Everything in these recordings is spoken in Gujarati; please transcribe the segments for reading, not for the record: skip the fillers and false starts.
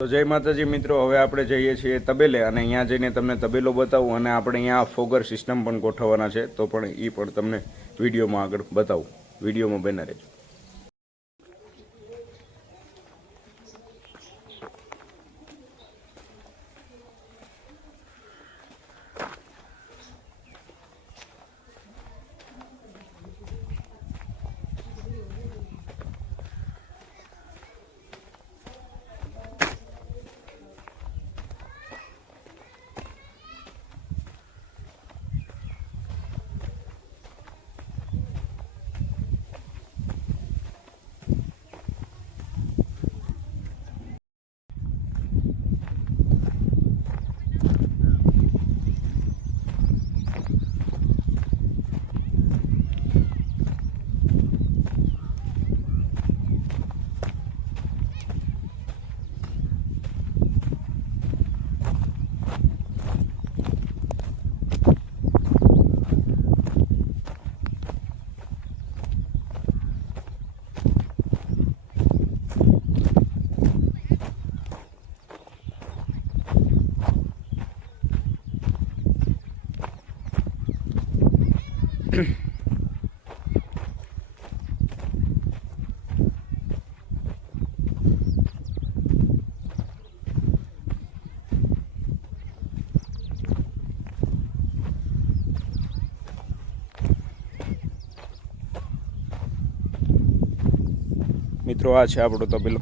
તો જય માતાજી મિત્રો, હવે આપણે જઈએ છીએ તબેલે અને અહીંયા જઈને તમને તબેલો બતાવું અને આપણે અહીંયા ફોગર સિસ્ટમ પણ ગોઠવવાના છે, તો પણ એ પણ તમને વિડીયોમાં આગળ બતાવું. વિડીયોમાં બના રહેજો. મિત્રો, આ છે આપણો તબેલો.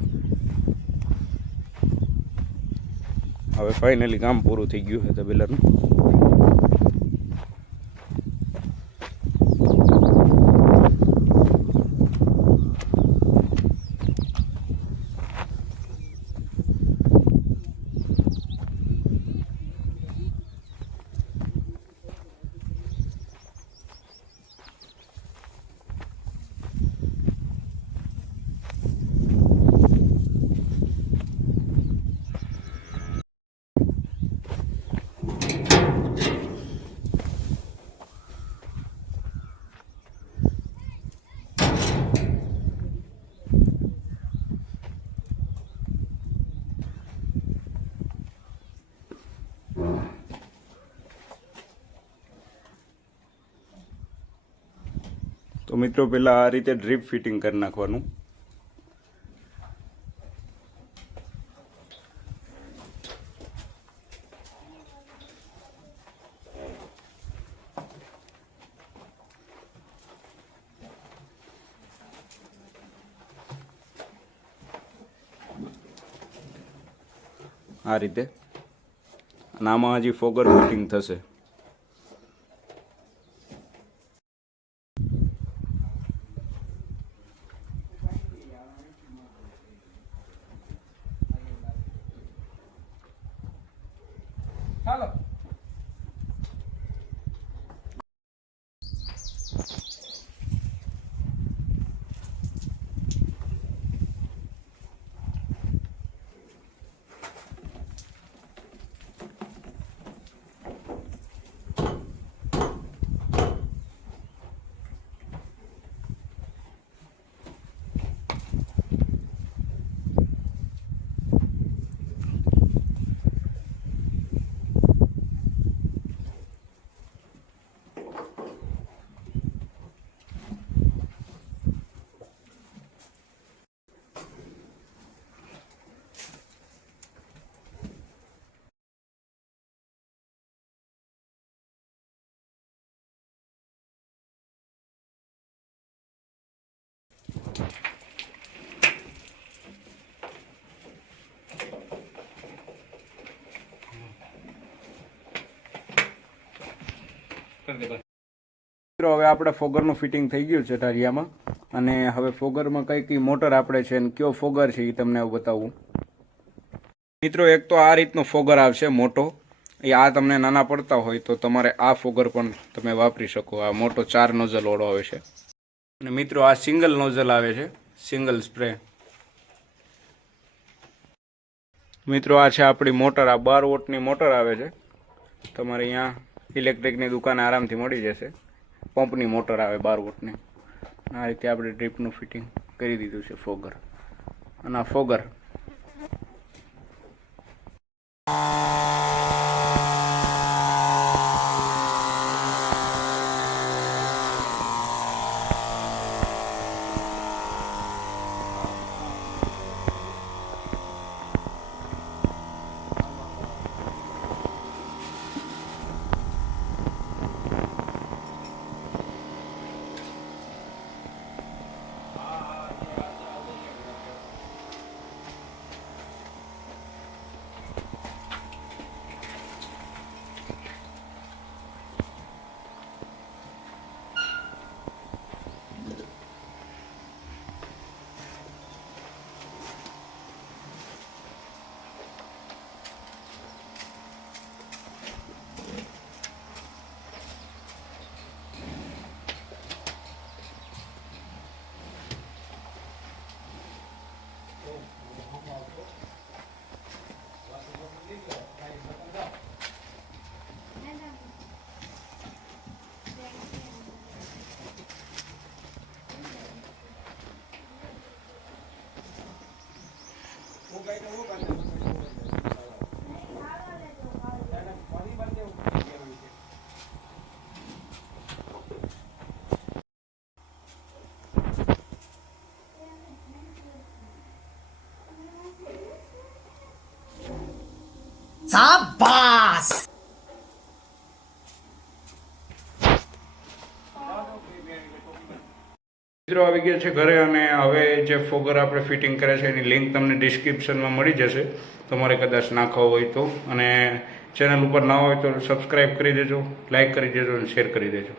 હવે ફાઇનલી કામ પૂરું થઈ ગયું છે તબેલાનું. તો મિત્રો, પહેલાં આ રીતે ડ્રીપ ફિટિંગ કરી નાખવાનું. આ રીતે. અને આમાં હજી ફોગર ફિટિંગ થશે. હાલો. મિત્રો, હવે આપણે ફોગરનું ફિટિંગ થઈ ગયું છે ઢારિયામાં. અને હવે ફોગરમાં કઈ કઈ મોટર આપણે છે અને કયો ફોગર છે એ તમને બતાવું. મિત્રો, એક તો આ રીતનો ફોગર આવશે મોટો. એ આ તમને નાના પડતા હોય તો તમારે આ ફોગર પણ તમે વાપરી શકો. આ મોટો 4 નોઝલ વાળો આવે છે. અને મિત્રો, આ સિંગલ નોઝલ આવે છે, સિંગલ સ્પ્રે. મિત્રો, આ છે આપણી મોટર. આ 12 વોટની મોટર આવે છે. તમારે અહીંયા ઇલેક્ટ્રિકની દુકાને આરામથી મળી જશે. પંપની મોટર આવે 12 વોટની. આ રીતે આપણે ડ્રીપનું ફિટિંગ કરી દીધું છે ફોગર. અને આ ફોગર શાબાશ મિત્રો આવી ગયા છે ઘરે અને હવે જે ફોગર આપણે ફિટિંગ કરે છે એની લિંક તમને ડિસ્ક્રિપ્શનમાં મળી જશે તમારે કદાચ નાખવા હોય તો. અને ચેનલ ઉપર ના હોય તો સબસ્ક્રાઈબ કરી દેજો, લાઈક કરી દેજો અને શેર કરી દેજો.